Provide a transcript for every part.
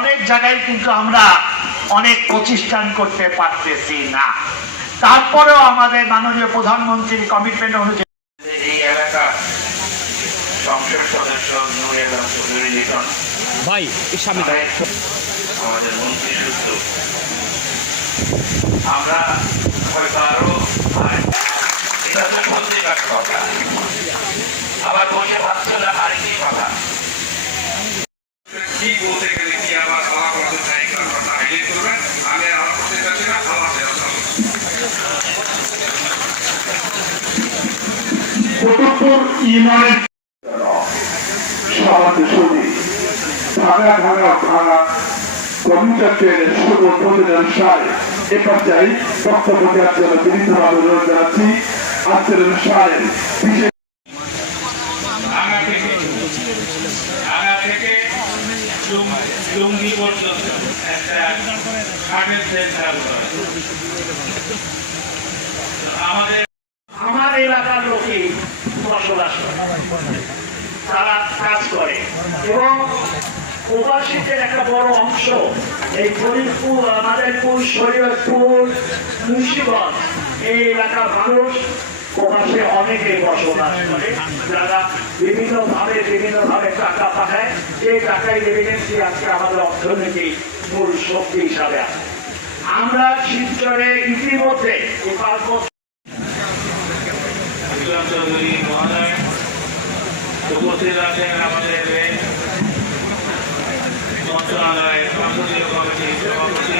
অনেক জায়গায় কিন্তু আমরা অনেক প্রতিষ্ঠান করতে পারতেছি না, তারপরেও আমাদের মাননীয় প্রধানমন্ত্রীর কমিটমেন্ট অনুযায়ী এই এলাকা সংসদ সদস্য ভাই আমাদের মন্ত্রী সূত্র আমরা হয়তো আরো কথা আবার বসে ভাবছো না আরেকটি কথা কি বলতে গেলে কি আবার খাওয়া করতে চাই কথা হাইলাইট করবেন। আমি আর করতে চাচ্ছি না, খাওয়া কতপুর ইউনিয়নের ভাঙা ভাঙা ভাঙা কমিউনিকের শুভ প্রতিদিন সায় এ পর্যায়ে বক্তব্য দেওয়ার জন্য বিনীতভাবে অনুরোধ জানাচ্ছি। আজকের অনুষ্ঠানের বিশেষ লুঙ্গি পর্যন্ত একটা খাটের সেন্টার আমার এলাকার লোকে বসবাস করে, তারা কাজ করে এবং প্রবাসীদের একটা বড় অংশ এই ফরিদপুর, মাদারীপুর, শরীয়তপুর, মুন্সিগঞ্জ এই এলাকার মানুষ প্রবাসে অনেকে বসবাস করে, যারা বিভিন্নভাবে টাকা পাঠায়। এই টাকাই রেমিটেন্সি আজকে আমাদের অর্থনৈতিক মূল শক্তি হিসাবে আছে। আমরা শিবচরে ইতিমধ্যে উপস্থিত আছেন আমাদের মন্ত্রণালয়ের সংসদীয় কমিটির সভাপতি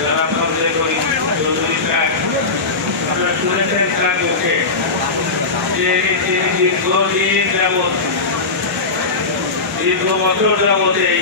জনাব ফজলে করিম চৌধুরী সাহেব। আপনারা শুনেছেন তার মুখে যে দীর্ঘ বছর যাবৎ এই